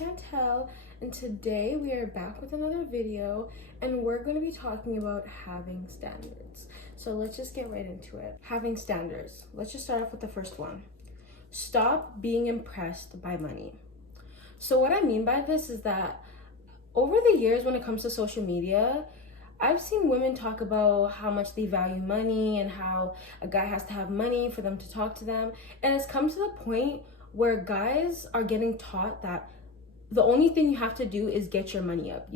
its.chxntelle, and today we are back with another video, and we're going to be talking about having standards. So let's just get right into it. Having standards. Let's just start off with the first one. Stop being impressed by money. So what I mean by this is that over the years, when it comes to social media, I've seen women talk about how much they value money and how a guy has to have money for them to talk to them. And it's come to the point where guys are getting taught that the only thing you have to do is get your money up.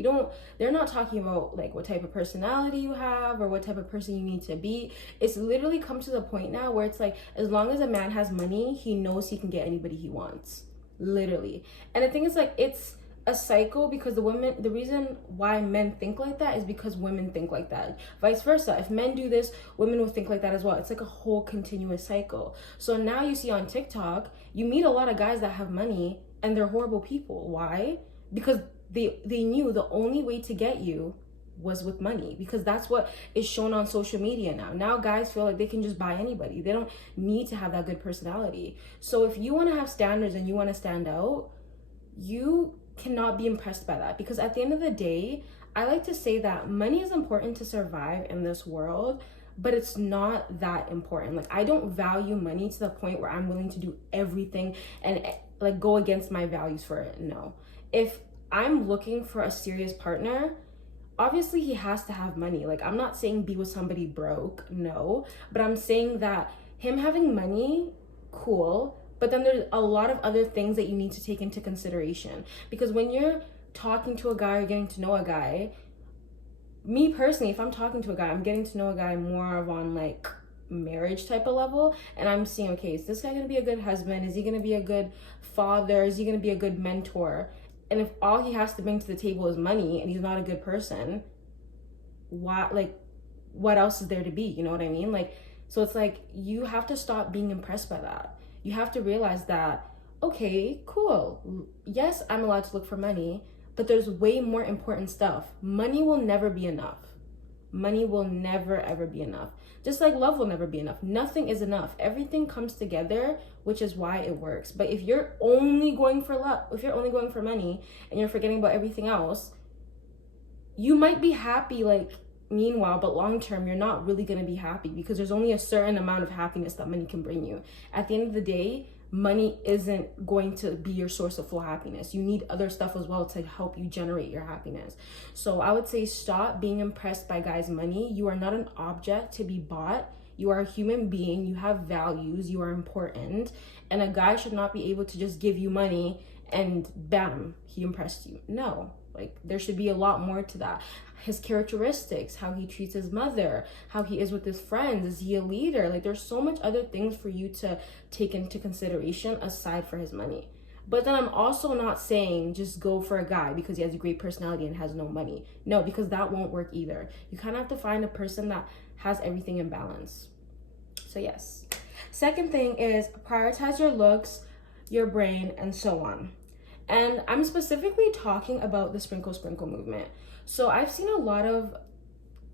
They're not talking about like what type of personality you have or what type of person you need to be. It's literally come to the point now where it's like, as long as a man has money, he knows he can get anybody he wants. Literally. And the thing is, like, it's a cycle because the reason why men think like that is because women think like that. Vice versa. If men do this, women will think like that as well. It's like a whole continuous cycle. So now you see on TikTok, you meet a lot of guys that have money and they're horrible people. Why? Because they knew the only way to get you was with money, because that's what is shown on social media now. Now guys feel like they can just buy anybody. They don't need to have that good personality. So if you want to have standards and you want to stand out, you cannot be impressed by that, because at the end of the day, I like to say that money is important to survive in this world, but it's not that important. Like, I don't value money to the point where I'm willing to do everything and like go against my values for it. No. If I'm looking for a serious partner, obviously he has to have money. Like, I'm not saying be with somebody broke, no, but I'm saying that him having money, cool, but then there's a lot of other things that you need to take into consideration. Because when you're talking to a guy or getting to know a guy, me personally, if I'm talking to a guy, I'm getting to know a guy more of on like marriage type of level, and I'm seeing, okay, is this guy gonna be a good husband? Is he gonna be a good father? Is he gonna be a good mentor? And if all he has to bring to the table is money and he's not a good person, what else is there to be? You know what I mean? Like, so it's like, you have to stop being impressed by that. You have to realize that, okay, cool, yes, I'm allowed to look for money, but there's way more important stuff. Money will never be enough. Money will never ever be enough. Just like love will never be enough. Nothing is enough. Everything comes together, which is why it works. But if you're only going for love, if you're only going for money and you're forgetting about everything else, you might be happy, like, meanwhile, but long term, you're not really going to be happy, because there's only a certain amount of happiness that money can bring you. At the end of the day, money isn't going to be your source of full happiness. You need other stuff as well to help you generate your happiness. So I would say, stop being impressed by guys' money. You are not an object to be bought. You are a human being. You have values. You are important. And a guy should not be able to just give you money and bam, he impressed you. No. Like, there should be a lot more to that. His characteristics, how he treats his mother, how he is with his friends, is he a leader? Like, there's so much other things for you to take into consideration aside for his money. But then I'm also not saying just go for a guy because he has a great personality and has no money. No, because that won't work either. You kind of have to find a person that has everything in balance. So yes. Second thing is prioritize your looks, your brain, and so on. And I'm specifically talking about the sprinkle movement. So I've seen a lot of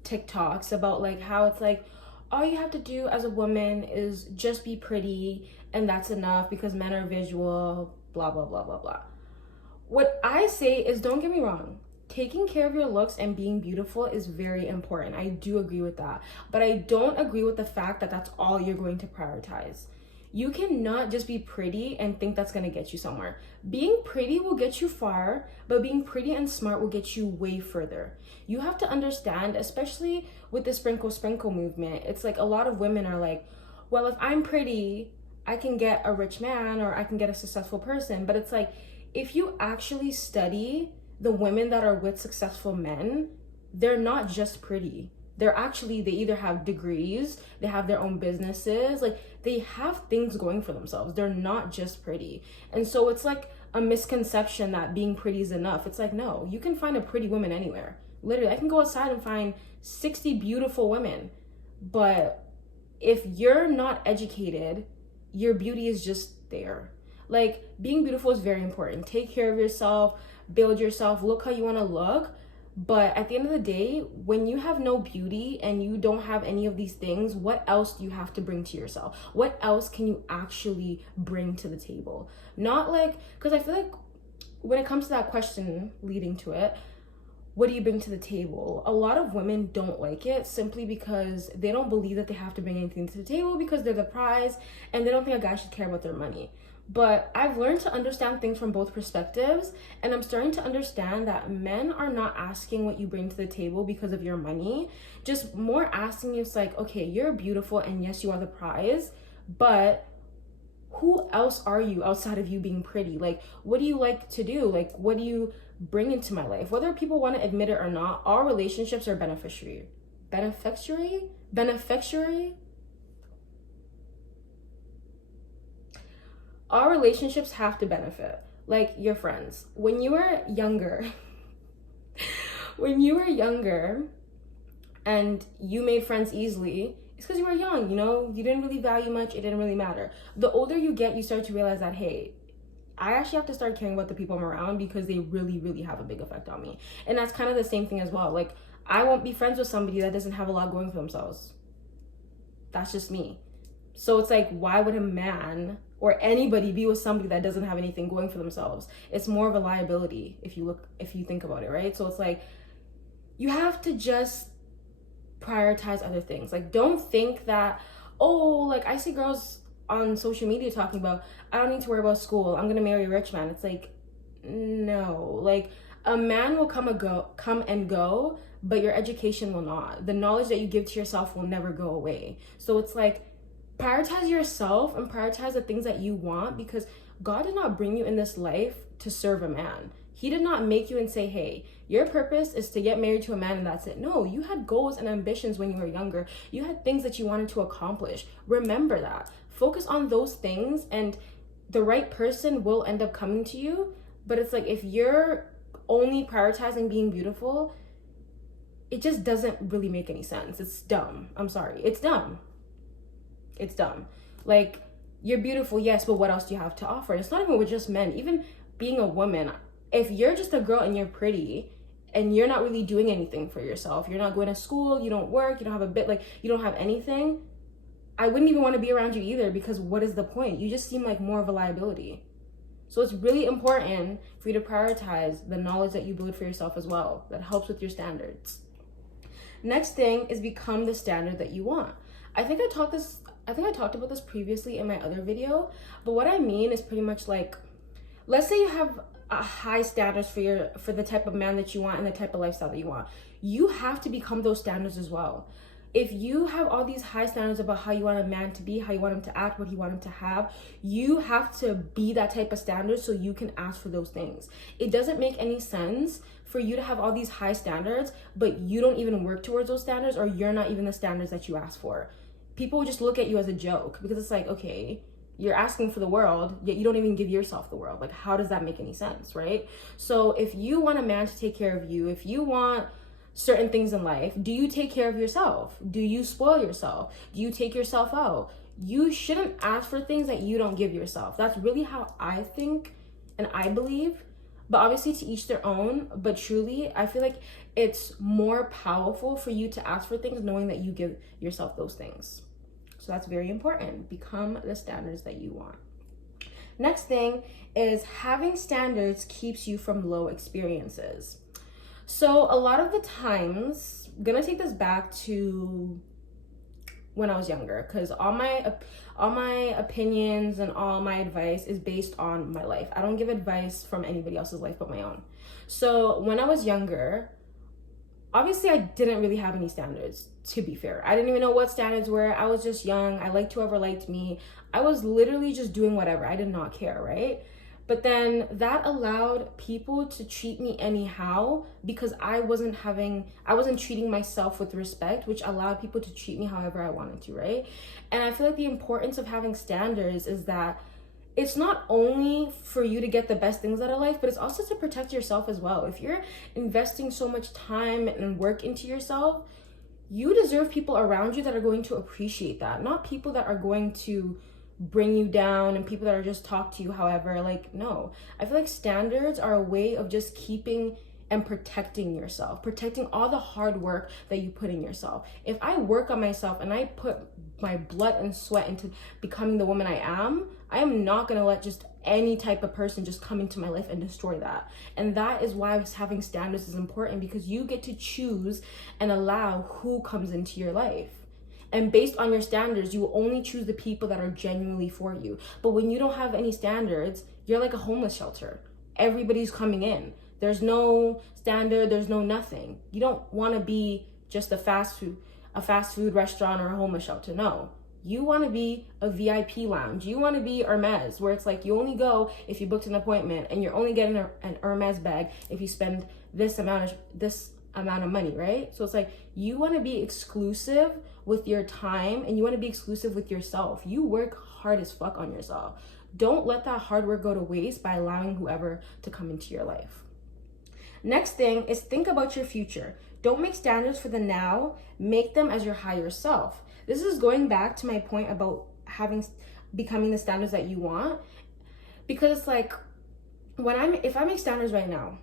TikToks about like how it's like, all you have to do as a woman is just be pretty and that's enough because men are visual, blah, blah, blah, blah, blah. What I say is, don't get me wrong, taking care of your looks and being beautiful is very important. I do agree with that. But I don't agree with the fact that that's all you're going to prioritize. You cannot just be pretty and think that's gonna get you somewhere. Being pretty will get you far, but being pretty and smart will get you way further. You have to understand, especially with the sprinkle movement, it's like a lot of women are like, well, if I'm pretty, I can get a rich man or I can get a successful person. But it's like, if you actually study the women that are with successful men, they're not just pretty. They either have degrees, they have their own businesses, like they have things going for themselves. They're not just pretty. And so it's like a misconception that being pretty is enough. It's like, no, you can find a pretty woman anywhere. Literally, I can go outside and find 60 beautiful women. But if you're not educated, your beauty is just there. Like, being beautiful is very important. Take care of yourself, build yourself, look how you want to look. But at the end of the day, when you have no beauty and you don't have any of these things, what else do you have to bring to yourself? What else can you actually bring to the table? Not like, because I feel like when it comes to that question leading to it, what do you bring to the table? A lot of women don't like it simply because they don't believe that they have to bring anything to the table because they're the prize and they don't think a guy should care about their money. But I've learned to understand things from both perspectives, and I'm starting to understand that men are not asking what you bring to the table because of your money, just more asking you, it's like, okay, you're beautiful and yes, you are the prize, but who else are you outside of you being pretty? Like, what do you like to do? Like, what do you bring into my life? Whether people want to admit it or not, all relationships are beneficiary. All relationships have to benefit. Like your friends. When you were younger, and you made friends easily, it's because you were young, you know? You didn't really value much, it didn't really matter. The older you get, you start to realize that, hey, I actually have to start caring about the people I'm around because they really, really have a big effect on me. And that's kind of the same thing as well. Like, I won't be friends with somebody that doesn't have a lot going for themselves. That's just me. So it's like, why would a man or anybody be with somebody that doesn't have anything going for themselves? It's more of a liability if you think about it, right? So it's like, you have to just prioritize other things. Like, don't think that, oh, like I see girls on social media talking about, I don't need to worry about school, I'm gonna marry a rich man. It's like, no. Like, a man will come and go, but your education will not. The knowledge that you give to yourself will never go away. So it's like, prioritize yourself and prioritize the things that you want, because God did not bring you in this life to serve a man. He did not make you and say, hey, your purpose is to get married to a man and that's it. No, you had goals and ambitions when you were younger. You had things that you wanted to accomplish. Remember that. Focus on those things and the right person will end up coming to you. But it's like, if you're only prioritizing being beautiful, it just doesn't really make any sense. It's dumb. I'm sorry. It's dumb. It's dumb. Like, you're beautiful, yes, but what else do you have to offer? And it's not even with just men. Even being a woman, if you're just a girl and you're pretty and you're not really doing anything for yourself, you're not going to school, you don't work, you don't have you don't have anything, I wouldn't even want to be around you either, because what is the point? You just seem like more of a liability. So it's really important for you to prioritize the knowledge that you build for yourself as well. That helps with your standards. Next thing is become the standard that you want. I think I talked about this previously in my other video, but what I mean is pretty much like, let's say you have a high standards for the type of man that you want and the type of lifestyle that you want. You have to become those standards as well. If you have all these high standards about how you want a man to be, how you want him to act, what you want him to have, you have to be that type of standard so you can ask for those things. It doesn't make any sense for you to have all these high standards, but you don't even work towards those standards, or you're not even the standards that you ask for. People will just look at you as a joke, because it's like, okay, you're asking for the world, yet you don't even give yourself the world. Like, how does that make any sense, right? So if you want a man to take care of you, if you want certain things in life, do you take care of yourself? Do you spoil yourself? Do you take yourself out? You shouldn't ask for things that you don't give yourself. That's really how I think and I believe. But obviously to each their own, but truly, I feel like it's more powerful for you to ask for things knowing that you give yourself those things. So that's very important. Become the standards that you want. Next thing is, having standards keeps you from low experiences. So a lot of the times, I'm gonna take this back to when I was younger, because all my opinions and all my advice is based on my life. I don't give advice from anybody else's life but my own. So when I was younger, obviously I didn't really have any standards, to be fair. I didn't even know what standards were. I was just young. I liked whoever liked me. I was literally just doing whatever. I did not care, right? But then that allowed people to treat me anyhow, because I wasn't treating myself with respect, which allowed people to treat me however I wanted to, right? And I feel like the importance of having standards is that it's not only for you to get the best things out of life, but it's also to protect yourself as well. If you're investing so much time and work into yourself, you deserve people around you that are going to appreciate that, not people that are going to bring you down and people that are just talk to you however. Like, no, I feel like standards are a way of just keeping and protecting yourself, protecting all the hard work that you put in yourself. If I work on myself and I put my blood and sweat into becoming the woman I am not going to let just any type of person just come into my life and destroy that. And that is why having standards is important, because you get to choose and allow who comes into your life. And based on your standards, you will only choose the people that are genuinely for you. But when you don't have any standards, you're like a homeless shelter. Everybody's coming in. There's no standard, there's no nothing. You don't want to be just a fast food restaurant or a homeless shelter. No. You want to be a VIP lounge. You want to be Hermes, where it's like you only go if you booked an appointment, and you're only getting an Hermes bag if you spend this amount of money, right? So it's like you want to be exclusive with your time, and you want to be exclusive with yourself. You work hard as fuck on yourself. Don't let that hard work go to waste by allowing whoever to come into your life. Next thing is think about your future. Don't make standards for the now, make them as your higher self. This is going back to my point about becoming the standards that you want, because it's like if I make standards right now,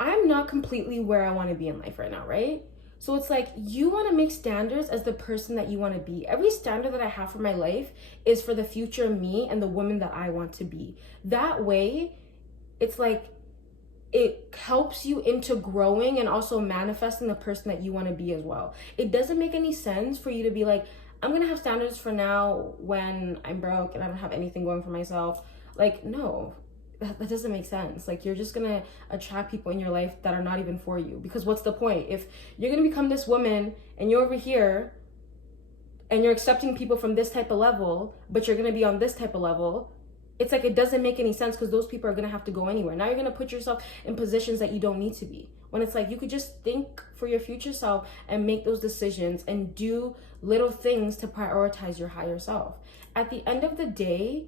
I'm not completely where I want to be in life right now, right? So it's like you want to make standards as the person that you want to be. Every standard that I have for my life is for the future me and the woman that I want to be. That way, it's like it helps you into growing and also manifesting the person that you want to be as well. It doesn't make any sense for you to be like, I'm going to have standards for now when I'm broke and I don't have anything going for myself. Like, no. That doesn't make sense. Like, you're just gonna attract people in your life that are not even for you. Because what's the point? If you're gonna become this woman and you're over here and you're accepting people from this type of level, but you're gonna be on this type of level, it's like it doesn't make any sense, because those people are gonna have to go anywhere. Now you're gonna put yourself in positions that you don't need to be. When it's like you could just think for your future self and make those decisions and do little things to prioritize your higher self. At the end of the day,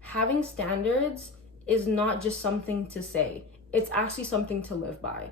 having standards is not just something to say. It's actually something to live by.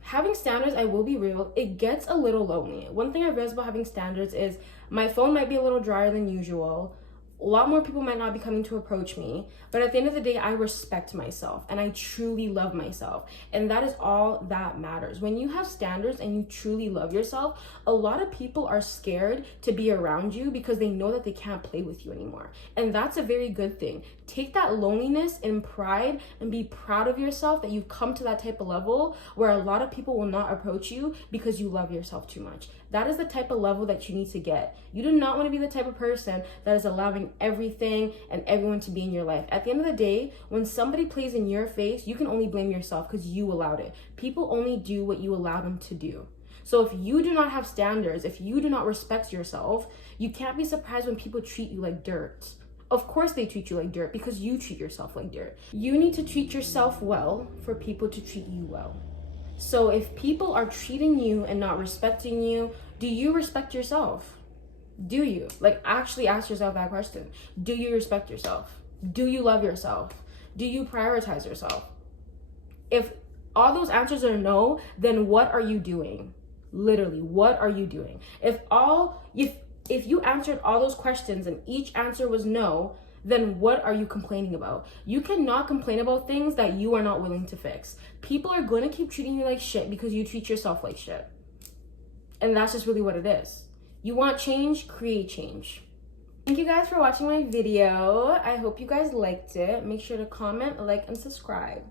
Having standards, I will be real, it gets a little lonely. One thing I've realized about having standards is my phone might be a little drier than usual. A lot more people might not be coming to approach me, but at the end of the day, I respect myself and I truly love myself. And that is all that matters. When you have standards and you truly love yourself, a lot of people are scared to be around you because they know that they can't play with you anymore. And that's a very good thing. Take that loneliness and pride and be proud of yourself that you've come to that type of level where a lot of people will not approach you because you love yourself too much. That is the type of level that you need to get. You do not want to be the type of person that is allowing everything and everyone to be in your life. At the end of the day, when somebody plays in your face, you can only blame yourself because you allowed it. People only do what you allow them to do. So if you do not have standards, if you do not respect yourself, you can't be surprised when people treat you like dirt. Of course they treat you like dirt because you treat yourself like dirt. You need to treat yourself well for people to treat you well. So if people are treating you and not respecting you, do you respect yourself? Do you? Like, actually ask yourself that question. Do you respect yourself? Do you love yourself? Do you prioritize yourself? If all those answers are no, then what are you doing? Literally, what are you doing? If you answered all those questions and each answer was no, then what are you complaining about? You cannot complain about things that you are not willing to fix. People are going to keep treating you like shit because you treat yourself like shit. And that's just really what it is. You want change? Create change. Thank you guys for watching my video. I hope you guys liked it. Make sure to comment, like, and subscribe.